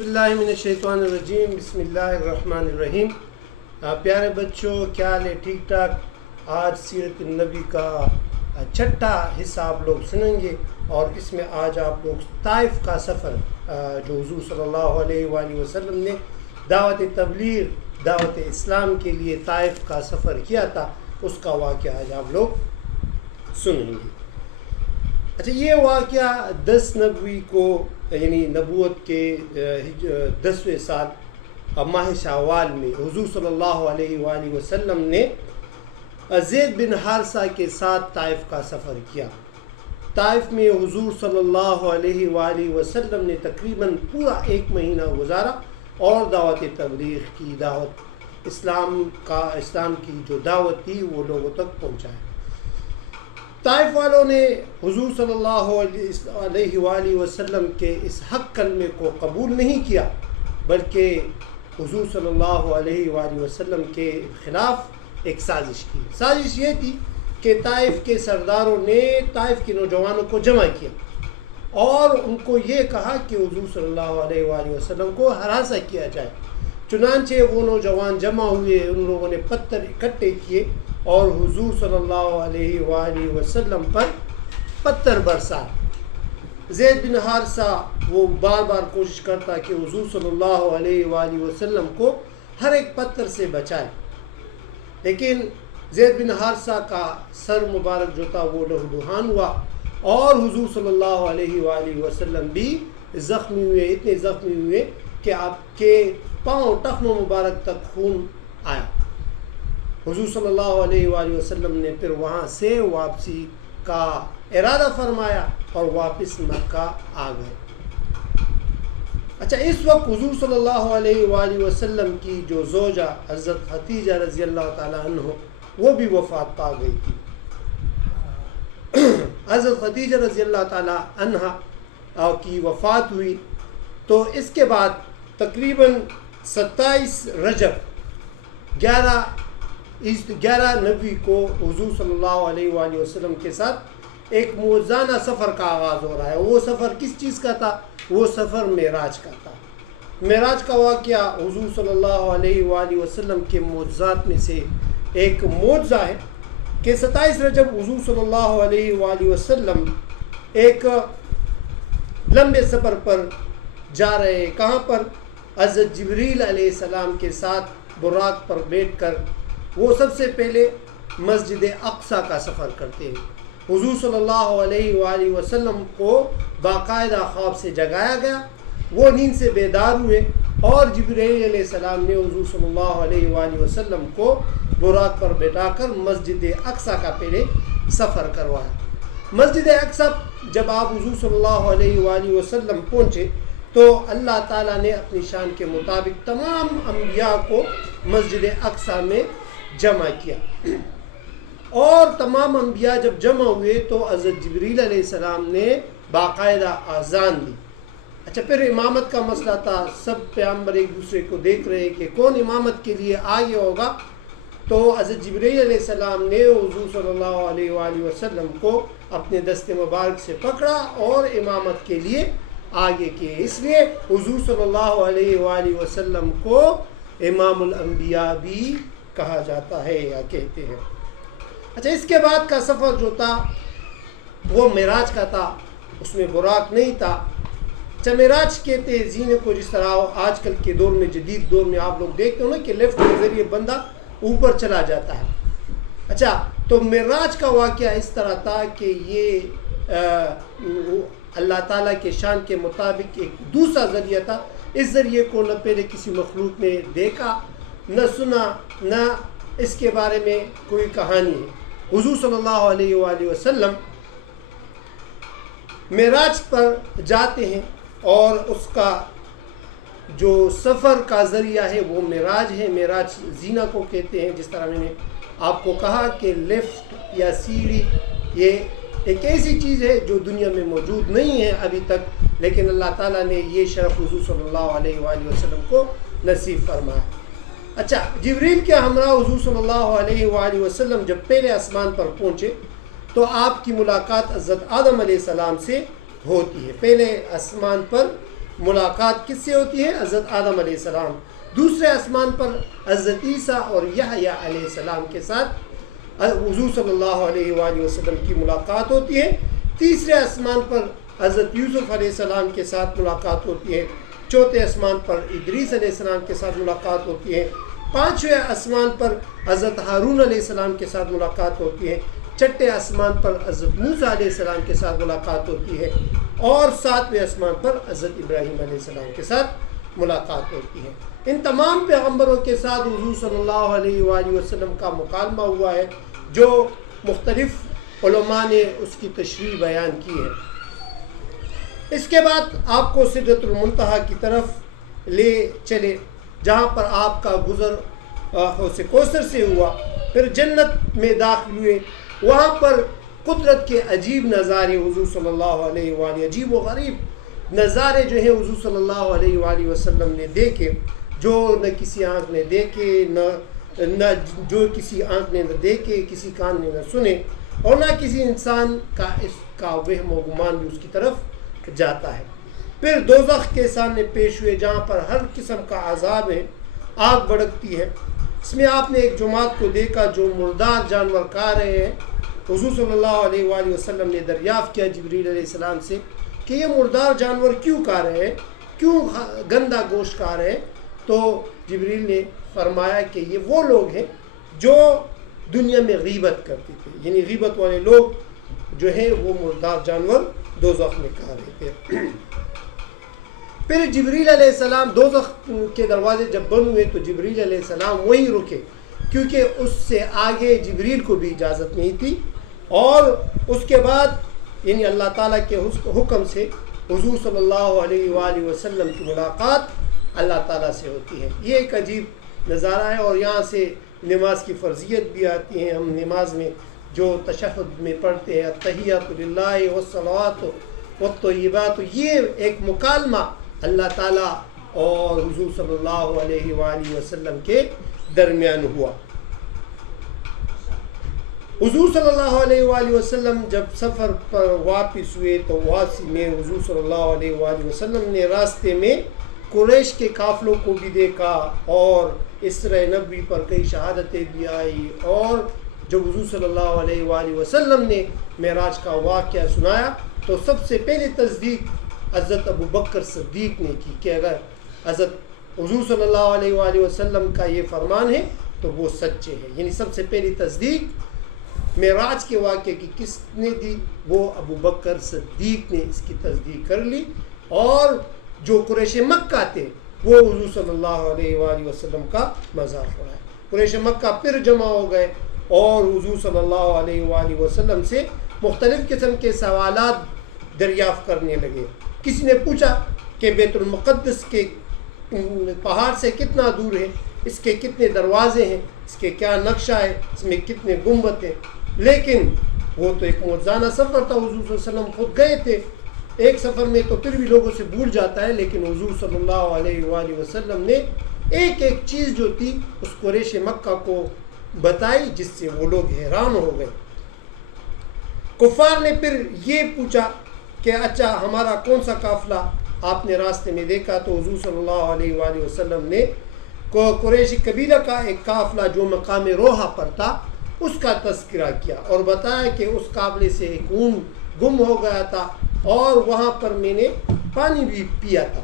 باللہ من الشیطان الرجیم بسم اللہ الرحمن الرحیم۔ پیارے بچوں، کیا حال ہے؟ ٹھیک ٹھاک۔ آج سیرت النبی کا چھٹا حصہ آپ لوگ سنیں گے، اور اس میں آج آپ لوگ طائف کا سفر جو حضور صلی اللہ علیہ وآلہ وسلم نے دعوت تبلیغ، دعوت اسلام کے لیے طائف کا سفر کیا تھا، اس کا واقعہ آج آپ لوگ سنیں گے۔ اچھا، یہ واقعہ 10 نبوی کو، یعنی نبوت کے 10ویں سال ماہ شوال میں حضور صلی اللہ علیہ وآلہ وسلم نے زید بن حارثہ کے ساتھ طائف کا سفر کیا۔ طائف میں حضور صلی اللہ علیہ وآلہ وسلم نے تقریباً پورا 1 مہینہ گزارا اور دعوت تبلیغ کی، دعوت اسلام کی جو دعوت تھی وہ لوگوں تک پہنچائے۔ طائف والوں نے حضور صلی اللہ علیہ وآلہ وسلم کے اس حق کلمے کو قبول نہیں کیا، بلکہ حضور صلی اللہ علیہ وآلہ وسلم کے خلاف ایک سازش کی۔ سازش یہ تھی کہ طائف کے سرداروں نے طائف کے نوجوانوں کو جمع کیا اور ان کو یہ کہا کہ حضور صلی اللہ علیہ وآلہ وسلم کو ہراساں کیا جائے۔ چنانچہ وہ نوجوان جمع ہوئے، ان لوگوں نے پتھر اکٹھے کیے اور حضور صلی اللہ علیہ وآلہ وسلم پر پتھر برسا۔ زید بن حارثہ وہ بار بار کوشش کرتا کہ حضور صلی اللہ علیہ وآلہ وسلم کو ہر ایک پتھر سے بچائے، لیکن زید بن حارثہ کا سر مبارک جو تھا وہ لہولہان ہوا اور حضور صلی اللہ علیہ وآلہ وسلم بھی زخمی ہوئے، اتنے زخمی ہوئے کہ آپ کے پاؤں ٹخنوں مبارک تک خون آیا۔ حضور صلی اللہ علیہ وآلہ وسلم نے پھر وہاں سے واپسی کا ارادہ فرمایا اور واپس مکہ آ گئے۔ اچھا، اس وقت حضور صلی اللہ علیہ وآلہ وسلم کی جو زوجہ حضرت خدیجہ رضی اللہ تعالیٰ عنہ وہ بھی وفات پا گئی تھی۔ حضرت خدیجہ رضی اللہ تعالیٰ عنہ کی وفات ہوئی تو اس کے بعد تقریباً 27 رجب 11 نبی کو حضور صلی اللہ علیہ وآلہ وسلم کے ساتھ ایک موزانہ سفر کا آغاز ہو رہا ہے۔ وہ سفر کس چیز کا تھا؟ وہ سفر معراج کا تھا۔ معراج کا واقعہ حضور صلی اللہ علیہ وآلہ وسلم کے معجزات میں سے ایک معجزہ ہے کہ 27 رجب حضور صلی اللہ علیہ وآلہ وسلم ایک لمبے سفر پر جا رہے ہیں۔ کہاں پر؟ حضرت جبریل علیہ السلام کے ساتھ براق پر بیٹھ کر وہ سب سے پہلے مسجد اقصیٰ کا سفر کرتے ہیں۔ حضور صلی اللہ علیہ وآلہ وسلم کو باقاعدہ خواب سے جگایا گیا، وہ نیند سے بیدار ہوئے اور جبرائیل علیہ السلام نے حضور صلی اللہ علیہ وآلہ وسلم کو براق پر بیٹھا کر مسجد اقصیٰ کا پہلے سفر کروایا۔ مسجد اقصیٰ جب آپ حضور صلی اللہ علیہ وآلہ وسلم پہنچے تو اللہ تعالیٰ نے اپنی شان کے مطابق تمام انبیاء کو مسجد اقصیٰ میں جمع کیا، اور تمام انبیاء جب جمع ہوئے تو حضرت جبریل علیہ السلام نے باقاعدہ اذان دی۔ اچھا، پھر امامت کا مسئلہ تھا، سب پیغمبر ایک دوسرے کو دیکھ رہے کہ کون امامت کے لیے آگے ہوگا، تو حضرت جبریل علیہ السلام نے حضور صلی اللہ علیہ وآلہ وسلم کو اپنے دست مبارک سے پکڑا اور امامت کے لیے آگے کیے۔ اس لیے حضور صلی اللہ علیہ وآلہ وسلم کو امام الانبیاء بھی کہا جاتا ہے یا کہتے ہیں۔ اچھا، اس کے بعد کا سفر جو تھا وہ معراج کا تھا، اس میں براق نہیں تھا۔ اچھا، معراج کہتے ہیں زینے کو، جس طرح آج کل کے دور میں، جدید دور میں آپ لوگ دیکھتے ہو نا کہ لیفٹ کے ذریعے بندہ اوپر چلا جاتا ہے۔ اچھا، تو معراج کا واقعہ اس طرح تھا کہ یہ اللہ تعالیٰ کے شان کے مطابق ایک دوسرا ذریعہ تھا۔ اس ذریعے کو نہ پہلے کسی مخلوق نے دیکھا، نہ سنا، نہ اس کے بارے میں کوئی کہانی ہے۔ حضور صلی اللہ علیہ وآلہ وسلم معراج پر جاتے ہیں اور اس کا جو سفر کا ذریعہ ہے وہ معراج ہے۔ معراج زینہ کو کہتے ہیں، جس طرح میں نے آپ کو کہا کہ لفٹ یا سیڑھی یہ ایک ایسی چیز ہے جو دنیا میں موجود نہیں ہے ابھی تک، لیکن اللہ تعالیٰ نے یہ شرف حضور صلی اللہ علیہ وآلہ وسلم کو نصیب فرمایا۔ اچھا، جبریل کے ہمراہ حضور صلی اللہ علیہ وآلہ وسلم جب پہلے آسمان پر پہنچے تو آپ کی ملاقات حضرت آدم علیہ السلام سے ہوتی ہے۔ پہلے آسمان پر ملاقات کس سے ہوتی ہے؟ حضرت آدم علیہ السلام. دوسرے آسمان پر حضرت عیسیٰ اور یحییٰ علیہ السلام کے ساتھ حضور صلی اللہ علیہ وآلہ وسلم کی ملاقات ہوتی ہے. تیسرے آسمان پر حضرت یوسف علیہ السلام کے ساتھ ملاقات ہوتی ہے. چوتھے آسمان پر ادریس علیہ السلام کے ساتھ ملاقات ہوتی ہے. پانچویں آسمان پر حضرت ہارون علیہ السلام کے ساتھ ملاقات ہوتی ہے. چھٹے آسمان پر حضرت موسیٰ علیہ السلام کے ساتھ ملاقات ہوتی ہے. اور ساتویں آسمان پر حضرت ابراہیم علیہ السلام کے ساتھ ملاقات ہوتی ہے. ان تمام پیغمبروں کے ساتھ حضور صلی اللہ علیہ وآلہ وسلم کا مکالمہ ہوا ہے، جو مختلف علماء نے اس کی تشریح بیان کی ہے. اس کے بعد آپ کو سدرۃ المنتہا کی طرف لے چلے، جہاں پر آپ کا گزر حوض کوثر سے ہوا. پھر جنت میں داخل ہوئے. وہاں پر قدرت کے عجیب نظارے حضور صلی اللہ علیہ وآلہ، عجیب و غریب نظارے جو ہیں حضور صلی اللہ علیہ وآلہ وسلم نے دیکھے، جو نہ کسی آنکھ نے دیکھے، نہ جو کسی آنکھ نے نہ دیکھے، کسی کان نے نہ سنے، اور نہ کسی انسان کا اس کا وہم و گمان بھی اس کی طرف جاتا ہے. پھر دوزخ کے سامنے پیش ہوئے، جہاں پر ہر قسم کا عذاب ہے، آگ بھڑکتی ہے. اس میں آپ نے ایک جماعت کو دیکھا جو مردار جانور کھا رہے ہیں. حضور صلی اللہ علیہ وآلہ وسلم نے دریافت کیا جبریل علیہ السلام سے کہ یہ مردار جانور کیوں کھا رہے ہیں، کیوں گندا گوشت کھا رہے ہیں؟ تو جبریل نے فرمایا کہ یہ وہ لوگ ہیں جو دنیا میں غیبت کرتے تھے، یعنی غیبت والے لوگ جو ہیں وہ مردار جانور دوزخ میں کھا رہے تھے. پھر جبریل علیہ السلام دوزخ کے دروازے جب بند ہوئے تو جبریل علیہ السلام وہیں رکے، کیونکہ اس سے آگے جبریل کو بھی اجازت نہیں تھی. اور اس کے بعد یعنی اللہ تعالیٰ کے حکم سے حضور صلی اللہ علیہ وآلہ وسلم کی ملاقات اللہ تعالیٰ سے ہوتی ہے. یہ ایک عجیب نظارہ ہے. اور یہاں سے نماز کی فرضیت بھی آتی ہے. ہم نماز میں جو تشہد میں پڑھتے ہیں التحیات للہ والصلوات والطیبات، یہ ایک مکالمہ اللہ تعالیٰ اور حضور صلی اللہ علیہ وآلہ وسلم کے درمیان ہوا. حضور صلی اللہ علیہ وآلہ وسلم جب سفر پر واپس ہوئے تو واپسی میں حضور صلی اللہ علیہ وآلہ وسلم نے راستے میں قریش کے قافلوں کو بھی دیکھا، اور اسرائے نبوی پر کئی شہادتیں بھی آئی. اور جب حضور صلی اللہ علیہ وآلہ وسلم نے معراج کا واقعہ سنایا تو سب سے پہلے تصدیق حضرت ابو بکر صدیق نے کی کہ اگر حضرت حضور صلی اللہ علیہ وآلہ وسلم کا یہ فرمان ہے تو وہ سچے ہیں. یعنی سب سے پہلی تصدیق معراج کے واقعے کی کس نے دی؟ وہ ابو بکر صدیق نے اس کی تصدیق کر لی. اور جو قریش مکہ تھے وہ حضور صلی اللہ علیہ وآلہ وسلم کا مذاق اڑائے. قریش مکہ پھر جمع ہو گئے اور حضور صلی اللہ علیہ وآلہ وسلم سے مختلف قسم کے سوالات دریافت کرنے لگے. کسی نے پوچھا کہ بیت المقدس کے پہاڑ سے کتنا دور ہے، اس کے کتنے دروازے ہیں، اس کے کیا نقشہ ہے، اس میں کتنے گنبد ہیں. لیکن وہ تو ایک معجزانہ سفر تھا. حضور صلی اللہ علیہ وسلم خود گئے تھے. ایک سفر میں تو پھر بھی لوگوں سے بھول جاتا ہے، لیکن حضور صلی اللہ علیہ وآلہ وسلم نے ایک ایک چیز جو تھی اس قریش مکہ کو بتائی، جس سے وہ لوگ حیران ہو گئے. کفار نے پھر یہ پوچھا کہ اچھا ہمارا کون سا قافلہ آپ نے راستے میں دیکھا؟ تو حضور صلی اللہ علیہ وآلہ وسلم نے قریشی قبیلہ کا ایک قافلہ جو مقام روحہ پر تھا اس کا تذکرہ کیا، اور بتایا کہ اس قافلے سے ایک اونٹ گم ہو گیا تھا اور وہاں پر میں نے پانی بھی پیا تھا.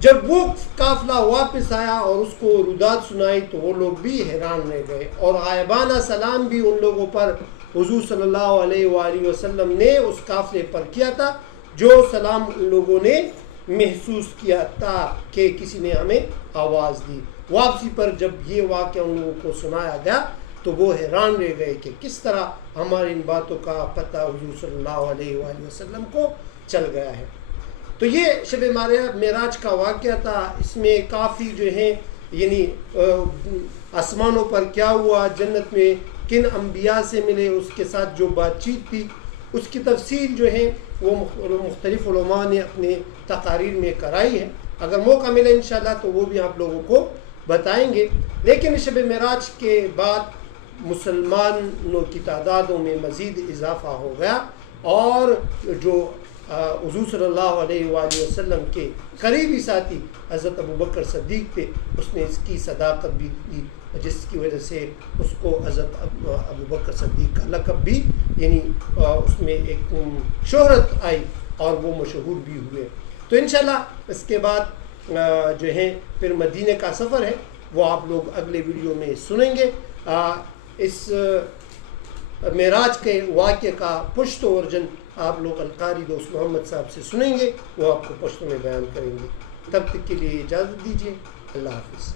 جب وہ قافلہ واپس آیا اور اس کو رداد سنائی تو وہ لوگ بھی حیران رہ گئے، اور غائبانہ سلام بھی ان لوگوں پر حضور صلی اللہ علیہ وآلہ وسلم نے اس قافلے پر کیا تھا، جو سلام ان لوگوں نے محسوس کیا تھا کہ کسی نے ہمیں آواز دی. واپسی پر جب یہ واقعہ ان لوگوں کو سنایا گیا تو وہ حیران رہ گئے کہ کس طرح ہماری ان باتوں کا پتہ حضور صلی اللہ علیہ وآلہ وسلم کو چل گیا ہے. تو یہ شب معراج کا واقعہ تھا. اس میں کافی جو ہیں یعنی آسمانوں پر کیا ہوا، جنت میں کن انبیاء سے ملے، اس کے ساتھ جو بات چیت تھی، اس کی تفصیل جو ہے وہ مختلف علماء نے اپنے تقاریر میں کرائی ہے. اگر موقع ملے انشاءاللہ تو وہ بھی آپ لوگوں کو بتائیں گے. لیکن شب معراج کے بعد مسلمانوں کی تعدادوں میں مزید اضافہ ہو گیا، اور جو حضور صلی اللہ علیہ وآلہ وسلم کے قریبی ساتھی حضرت ابو بکر صدیق تھے. اس نے اس کی صداقت بھی دی جس کی وجہ سے اس کو حضرت ابو بکر صدیق کا لقب بھی یعنی اس میں ایک شہرت آئی اور وہ مشہور بھی ہوئے. تو انشاءاللہ اس کے بعد جو ہے پھر مدینہ کا سفر ہے وہ آپ لوگ اگلے ویڈیو میں سنیں گے. اس معراج کے واقعے کا پشتو ورژن آپ لوگ القاری دوست محمد صاحب سے سنیں گے, وہ آپ کو پشتو میں بیان کریں گے. تب تک کے لیے اجازت دیجیے. اللہ حافظ.